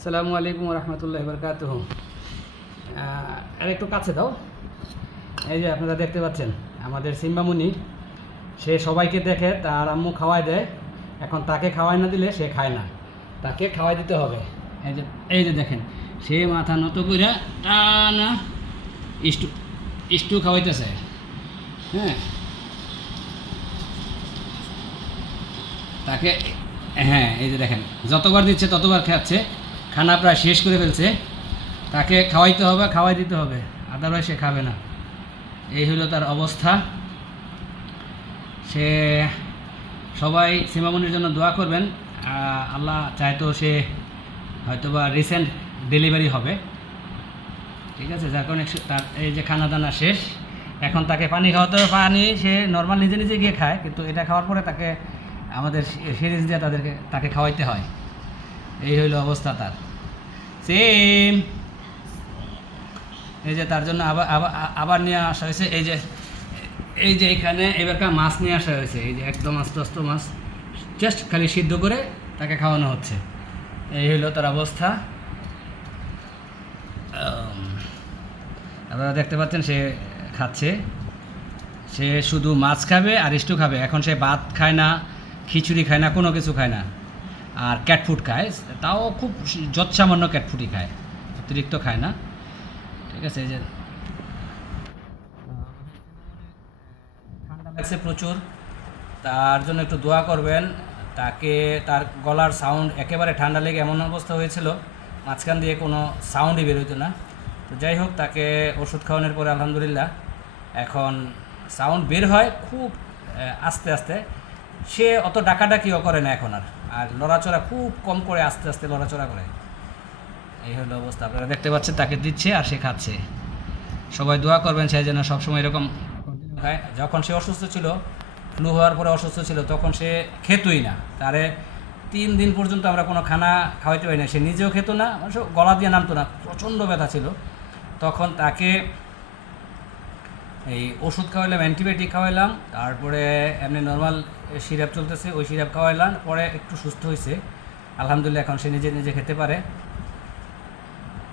আসসালামু আলাইকুম রহমতুল্লাহ বরকাত আর একটু কাছে দাও। এই যে আপনারা দেখতে পাচ্ছেন, আমাদের সিম্বামুনি সে সবাইকে দেখে, তার আম্মু খাওয়াই দেয়। এখন তাকে খাওয়াই না দিলে সে খায় না। তাকে খাওয়াই দিতে হবে। এই যে এই যে দেখেন, সে মাথা নত করে টানা ইস্টু ইস্টু খাওয়াইতেছে। হ্যাঁ? তাকে হ্যাঁ এই যে দেখেন, যতবার দিচ্ছে ততবার খাচ্ছে। খানা প্রায় শেষ করে ফেলছে। তাকে খাওয়াইতে হবে, খাওয়াই দিতে হবে, আদারওয়াইজ সে খাবে না। এই হলো তার অবস্থা। সে সবাই সীমামনির জন্য দোয়া করবেন। আল্লাহ চাইতো সে হয়তোবা রিসেন্ট ডেলিভারি হবে। ঠিক আছে, যার কারণে তার এই যে খানা দানা শেষ। এখন তাকে পানি খাওয়াতে হবে। পানি সে নর্মাল নিজে নিজে গিয়ে খায়, কিন্তু এটা খাওয়ার পরে তাকে আমাদের সিরিজ দিয়ে তাদেরকে, তাকে খাওয়াইতে হয়। এই হইল অবস্থা তার। সেম এই যে তার জন্য আবার আবার নিয়ে আসা হয়েছে। এই যে এই যে এখানে এবারকার মাছ নিয়ে আসা হয়েছে। এই যে একদম আস্তে আস্তে মাছ। জাস্ট খালি সিদ্ধ করে তাকে খাওয়ানো হচ্ছে। এই হইল তার অবস্থা। আপনারা দেখতে পাচ্ছেন সে খাচ্ছে। সে শুধু মাছ খাবে আর ইস্টু খাবে। এখন সে ভাত খায় না, খিচুড়ি খায় না, কোনো কিছু খায় না। আর ক্যাট ফুড খায়। তাও খুব যৎসামান্য ক্যাটফুডই খায়। অতিরিক্ত খায় না। ঠিক আছে, এই যে, ঠান্ডা লাগছে প্রচুর। তার জন্য একটু দোয়া করবেন। তাকে, তার গলার সাউন্ড একেবারে ঠান্ডা লেগে এমন অবস্থা হয়েছিল, মাঝখান দিয়ে কোনো সাউন্ডই বেরোতো না। তো যাই হোক, তাকে ওষুধ খাওয়ানোর পরে আলহামদুলিল্লাহ, এখন সাউন্ড বের হয় খুব আস্তে আস্তে। সে অত ডাকাডাকিও করে না এখন আর। আর লড়াচড়া খুব কম করে আস্তে আস্তে লড়াচড়া করে। এই হলো অবস্থা। আপনারা দেখতে পাচ্ছেন, তাকে দিচ্ছে আর সে খাচ্ছে। সবাই দোয়া করবেন সে যেন সবসময় এরকম খায় যখন সে অসুস্থ ছিল, ফ্লু হওয়ার পরে অসুস্থ ছিল, তখন সে খেতই না। তারে তিন দিন পর্যন্ত আমরা কোনো খানা খাওয়াইতে পারি না। সে নিজেও খেত না মানে গলা দিয়ে নামতো না। প্রচণ্ড ব্যথা ছিল। তখন তাকে এই ওষুধ খাওয়াইলাম, অ্যান্টিবায়োটিক খাওয়াইলাম, তারপরে এমনি নর্মাল সিরাপ চলতেছে, ওই সিরাপ খাওয়াইলাম, পরে একটু সুস্থ হয়েছে আলহামদুলিল্লাহ, এখন সে নিজে নিজে খেতে পারে।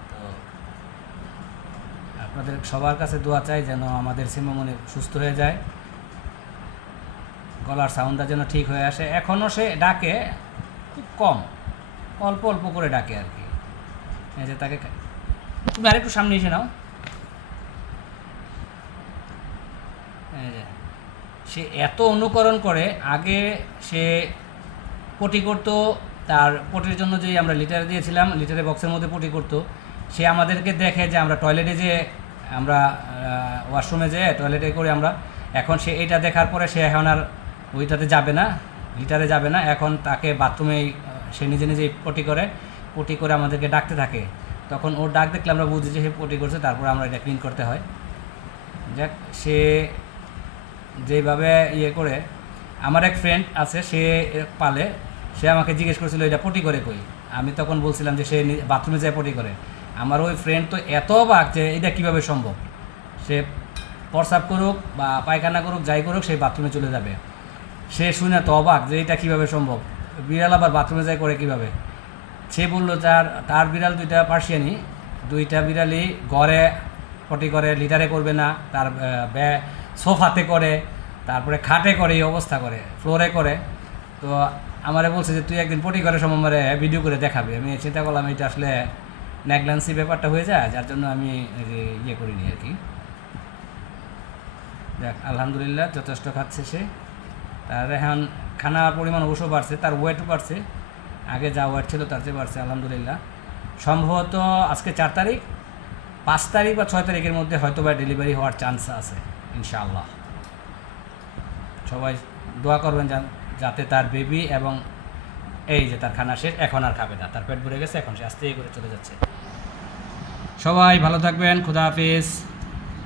তো আপনাদের সবার কাছে দোয়া চাই যেন আমাদের সিমামনি সুস্থ হয়ে যায়। গলার সাউন্ডটা যেন ঠিক হয়ে আসে। এখনও সে ডাকে, খুব কম। অল্প অল্প করে ডাকে আর কি। যে তাকে তুমি আরেকটু সামনে এসে নাও এই যে, সে এত অনুকরণ করে, আগে সে পটি করতো, তার পটির জন্য যে আমরা লিটার দিয়েছিলাম লিটারের বক্সের মধ্যে পটি করতো, সে আমাদেরকে দেখে যে আমরা টয়লেটে যে আমরা ওয়াশরুমে যে টয়লেটে করে আমরা, এখন সে এটা দেখার পরে সে এখন আর ওইটাতে যাবে না লিটারে যাবে না, এখন তাকে বাথরুমে সে নিজে নিজেই পটি করে পটি করে আমাদেরকে ডাকতে থাকে। তখন ওর ডাক দেখলে আমরা বুঝি যে সে পটি করছে, তারপর আমরা এটা ক্লিন করতে হয়। যাক, সে যেভাবে ইয়ে করে, আমার এক ফ্রেন্ড আছে, সে পালে, সে আমাকে জিজ্ঞেস করেছিল, এটা পটি করে কই? আমি তখন বলছিলাম যে, সে বাথরুমে যায় পটি করে। আমার ওই ফ্রেন্ড তো এত অবাক যে, এটা কীভাবে সম্ভব? সে প্রসাব করুক বা পায়খানা করুক, যাই করুক, সে বাথরুমে চলে যাবে। সে শুনে তো অবাক যে, এটা কীভাবে সম্ভব? বিড়াল আবার বাথরুমে যায় করে কীভাবে? সে বলল, তার তার বিড়াল দুইটা পার্সিয়ানি, দুইটা বিড়ালই ঘরে পটি করে লিটারে করবে না, তার সোফাতে করে, তারপরে খাটে করে, এই অবস্থা করে ফ্লোরে করে। তো আমারে বলছে যে, তুই একদিন পটি করে সময় আমারে ভিডিও করে দেখাবি। আমি চিন্তা করলাম এটা আসলে ন্যাগলান্সি ব্যাপারটা হয়ে যায়, যার জন্য আমি যে ইয়ে করিনি আর কি। দেখ আলহামদুলিল্লাহ, যথেষ্ট খাচ্ছে সে। তার এখন খানার পরিমাণ অবশ্য বাড়ছে, তার ওয়েটও বাড়ছে। আগে যা ওয়েট ছিল তার চেয়ে বাড়ছে, আলহামদুলিল্লাহ। সম্ভবত আজকে চার তারিখ, পাঁচ তারিখ বা ছয় তারিখের মধ্যে হয়তো বা ডেলিভারি হওয়ার চান্স আছে। ইনশাআল্লাহ। সবাই দোয়া করবেন যাতে তার বেবি এবং এই যে তার খানা শেষ, এখন আর খাবে না। তার পেট ভরে গেছে, এখন সে আস্তে করে চলে যাচ্ছে। সবাই ভালো থাকবেন, খুদা হাফিজ।